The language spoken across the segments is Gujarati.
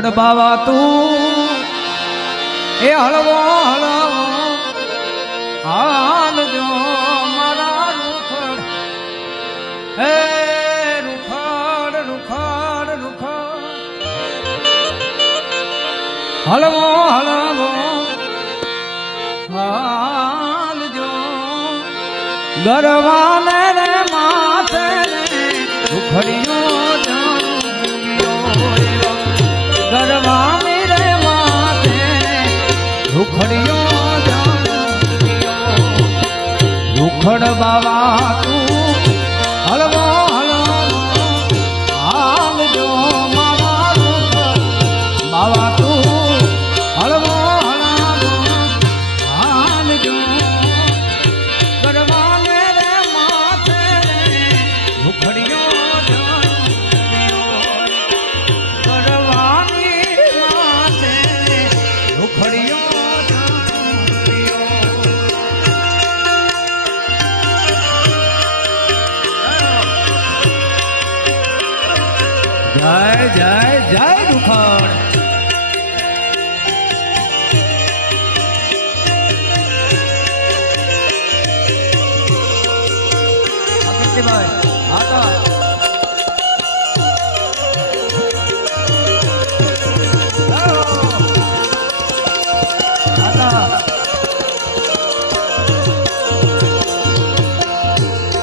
રૂખડ બાવા તું એ હળવો હળવો હાલજો મારા રૂખડ હે રૂખડ રૂખડ રૂખડ હળવો હળવો હાલજો ગરવાને રે માથે રૂખડીઓ ગરવાની રે માથે રૂખડીઓ રૂખડ બાવા તું હળવો હળવો હાલજો મારા રૂખડ બાવા તું હળવો હળવો હાલજો ગરવાને રે માથે રૂખડીઓ જય જય જય રૂખડ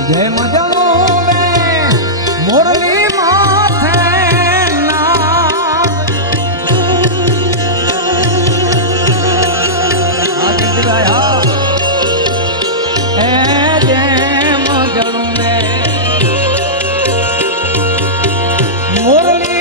જય મજાનો મોરલી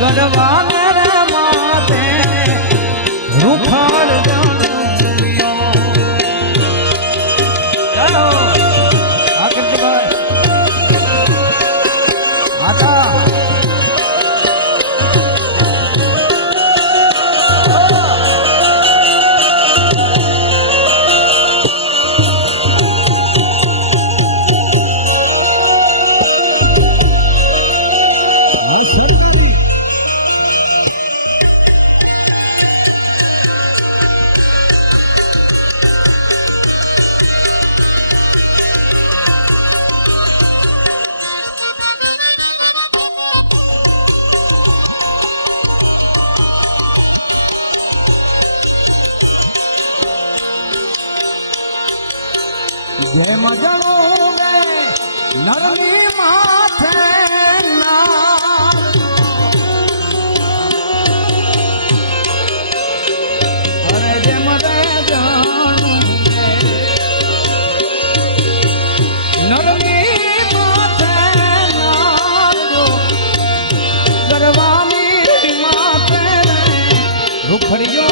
ગરવાને રે માથે રૂખડ જાણ્યો ચાલો આકૃતિભાઈ આતા જય મજાનો નરમી માથે અરે જે મને જાણું નરમી માથે ગરવાની માથે રૂખડીઓ